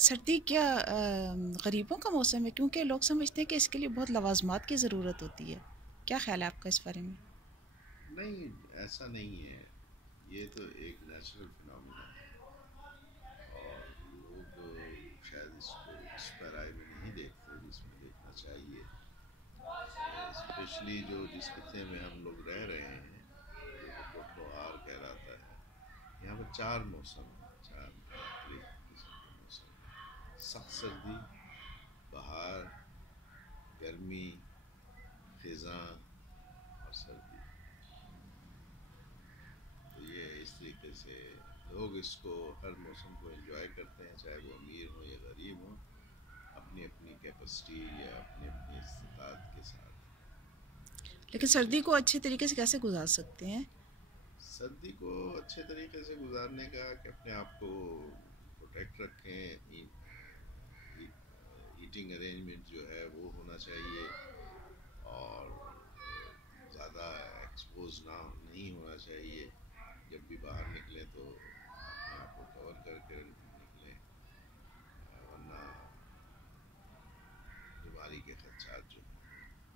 سردی کیا غریبوں کا موسم ہے؟ کیونکہ لوگ سمجھتے ہیں کہ اس کے لیے بہت لوازمات کی ضرورت ہوتی ہے. کیا خیال ہے آپ کا اس بارے میں؟ نہیں، ایسا نہیں ہے. یہ تو ایک نیچرل فنامنا ہے، اور لوگ شاید اس کو اس پیرائی میں نہیں دیکھتے جس میں دیکھنا چاہیے. اسپیشلی جو جس خطے میں ہم لوگ رہ رہے ہیں، جو کہ پرتگال کہلاتا ہے، یہاں پر چار موسم ہیں، چار مختلف قسم کے موسم ہیں: سخت سردی، بہار، گرمی، خزاں اور سردی. تو یہ اس طریقے سے لوگ اس کو ہر موسم کو انجوائے کرتے ہیں، چاہے وہ امیر ہوں یا غریب ہوں، اپنی اپنی کیپیسٹی یا اپنی اپنی استطاعت کے ساتھ. لیکن سردی کو اچھے طریقے سے کیسے گزار سکتے ہیں؟ سردی کو اچھے طریقے سے گزارنے کا کہ اپنے آپ کو پروٹیکٹ رکھیں. ایٹنگ ارینجمنٹ جو ہے وہ ہونا چاہیے، اور زیادہ ایکسپوز نہیں ہونا چاہیے. جب بھی باہر نکلیں تو اپنے آپ کو کور کر کے نکلیں، ورنہ بیماری کے خدشات جو ہیں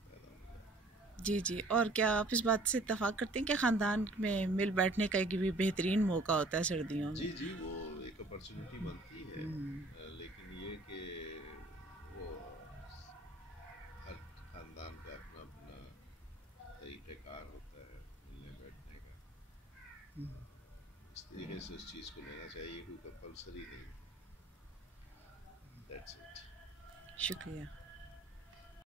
پیدا ہو جاتے ہیں. جی جی، اور کیا آپ اس بات سے اتفاق کرتے ہیں کہ خاندان میں مل بیٹھنے کا ایک بھی بہترین موقع ہوتا ہے سردیوں میں؟ جی جی، وہ ایک اپرچونٹی بنتی ہے، لیکن یہ کہ وہ ہر خاندان کا اپنا اپنا طریقہ کار ہوتا ہے ملنے بیٹھنے کا. اس طریقے سے اس چیز کو لینا چاہیے، کوئی کمپلسری نہیں ہے. That's it. شکریہ.